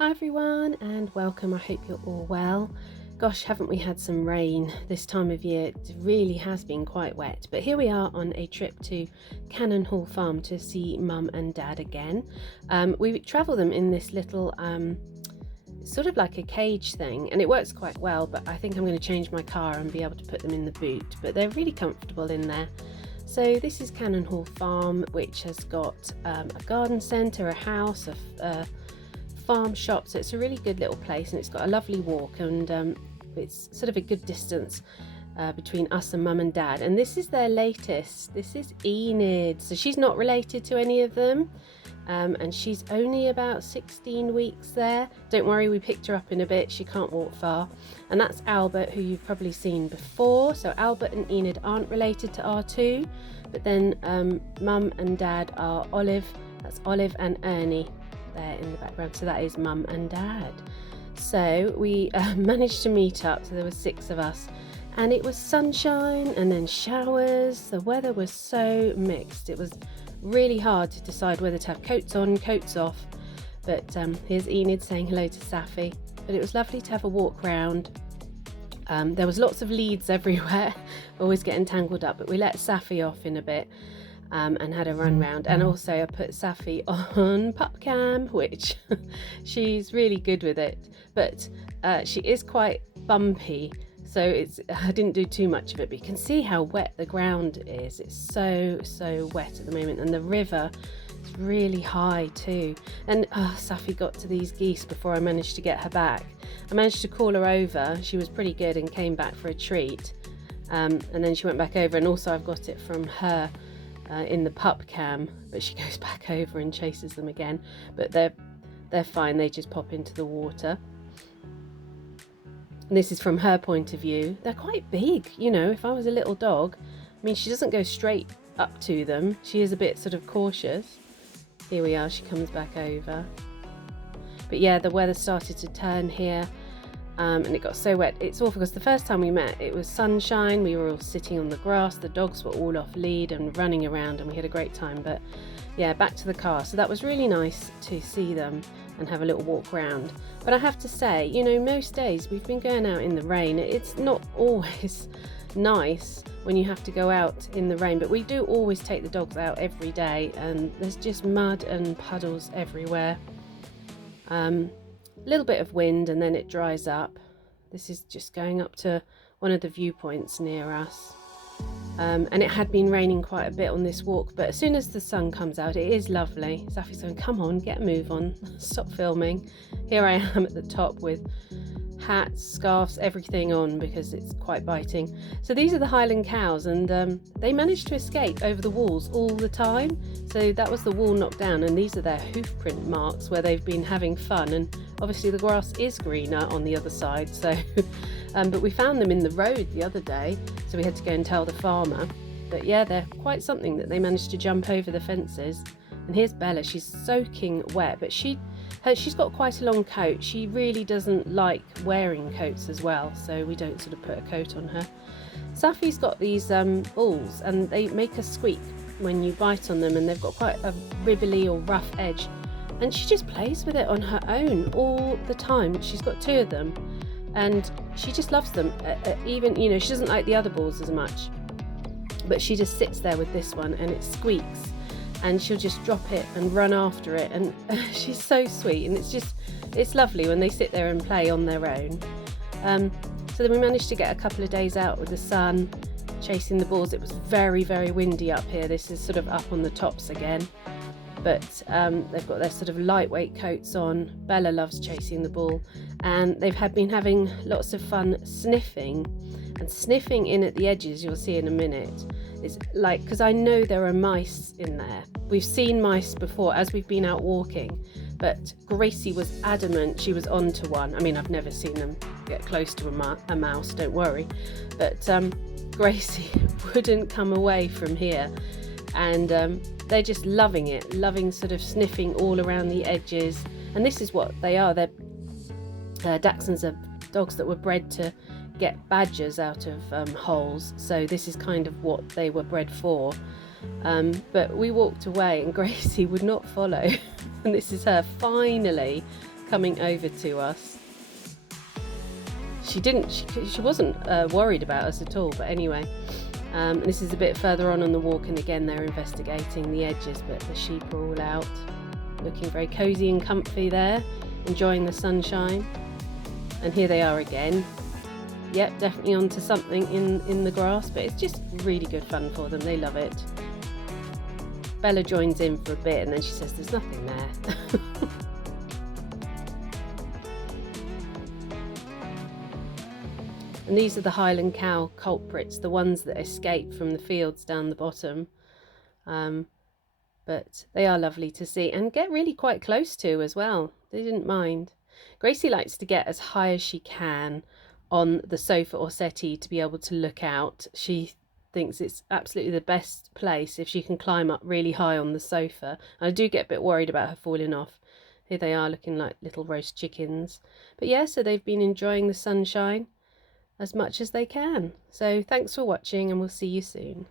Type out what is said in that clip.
Hi everyone and welcome. I hope you're all well. Gosh, haven't we had some rain this time of year? It really has been quite wet, but here we are on a trip to Cannon Hall Farm to see Mum and Dad again. We travel them in this little sort of like a cage thing, and it works quite well, but I think I'm going to change my car and be able to put them in the boot, but they're really comfortable in there. So this is Cannon Hall Farm, which has got a garden centre, a house, a farm shop, so it's a really good little place, and it's got a lovely walk, and it's sort of a good distance between us and Mum and Dad. And this is their latest. This is Enid, so she's not related to any of them, and she's only about 16 weeks there. Don't worry, we picked her up in a bit. She can't walk far. And that's Albert, who you've probably seen before. So Albert and Enid aren't related to R2, but then Mum and Dad are Olive. That's Olive and Ernie there in the background, so that is Mum and Dad. So we managed to meet up, so there were 6 of us, and it was sunshine and then showers. The weather was so mixed, it was really hard to decide whether to have coats on, coats off, but here's Enid saying hello to Saffy. But it was lovely to have a walk round. There was lots of leads everywhere, always getting tangled up, but we let Saffy off in a bit. And had a run round, and also I put Saffy on pup cam, which she's really good with it, but she is quite bumpy, so I didn't do too much of it, but you can see how wet the ground is. It's so wet at the moment, and the river is really high too. And Saffy got to these geese before I managed to get her back. I managed to call her over. She was pretty good and came back for a treat, and then she went back over, and also I've got it from her in the pup cam, but she goes back over and chases them again, but they're fine. They just pop into the water, and this is from her point of view. They're quite big, you know. If I was a little dog, I mean, she doesn't go straight up to them. She is a bit sort of cautious. Here we are, she comes back over. But yeah, the weather started to turn here, and it got so wet. It's awful because the first time we met, it was sunshine. We were all sitting on the grass. The dogs were all off lead and running around, and we had a great time. But yeah, back to the car. So that was really nice to see them and have a little walk around. But I have to say, you know, most days we've been going out in the rain. It's not always nice when you have to go out in the rain, but we do always take the dogs out every day, and there's just mud and puddles everywhere. Little bit of wind, and then it dries up. This is just going up to one of the viewpoints near us, and it had been raining quite a bit on this walk, but as soon as the sun comes out, it is lovely. Saffy's going, come on, get a move on, stop filming. Here I am at the top with hats, scarves, everything on because it's quite biting. So these are the Highland cows, and they managed to escape over the walls all the time. So that was the wall knocked down, and these are their hoof print marks where they've been having fun, and obviously the grass is greener on the other side. So but we found them in the road the other day, so we had to go and tell the farmer. But yeah, they're quite something that they managed to jump over the fences. And here's Bella. She's soaking wet, but she's got quite a long coat. She really doesn't like wearing coats as well, so we don't sort of put a coat on her. Saffy's got these balls, and they make a squeak when you bite on them, and they've got quite a ribbly or rough edge, and she just plays with it on her own all the time. She's got 2 of them, and she just loves them. Even, you know, she doesn't like the other balls as much, but she just sits there with this one, and it squeaks, and she'll just drop it and run after it, and she's so sweet, and it's lovely when they sit there and play on their own. So then we managed to get a couple of days out with the sun, chasing the balls. It was very windy up here. This is sort of up on the tops again, but they've got their sort of lightweight coats on. Bella loves chasing the ball, and they've been having lots of fun sniffing in at the edges. You'll see in a minute. It's like, because I know there are mice in there. We've seen mice before as we've been out walking, but Gracie was adamant she was onto one. I mean, I've never seen them get close to a mouse, don't worry, but Gracie wouldn't come away from here, and they're just loving it, loving sort of sniffing all around the edges. And this is what they are. They're Dachshunds are dogs that were bred to get badgers out of holes, so this is kind of what they were bred for. But we walked away, and Gracie would not follow. And this is her finally coming over to us. She wasn't worried about us at all, but anyway. This is a bit further on the walk, and again they're investigating the edges, but the sheep are all out, looking very cozy and comfy there, enjoying the sunshine. And here they are again. Yep, definitely onto something in the grass, but it's just really good fun for them. They love it. Bella joins in for a bit and then she says there's nothing there. And these are the Highland cow culprits, the ones that escaped from the fields down the bottom. But they are lovely to see and get really quite close to as well. They didn't mind. Gracie likes to get as high as she can on the sofa or settee to be able to look out. She thinks it's absolutely the best place if she can climb up really high on the sofa. I do get a bit worried about her falling off. Here they are looking like little roast chickens. But yeah, so they've been enjoying the sunshine as much as they can. So thanks for watching and we'll see you soon.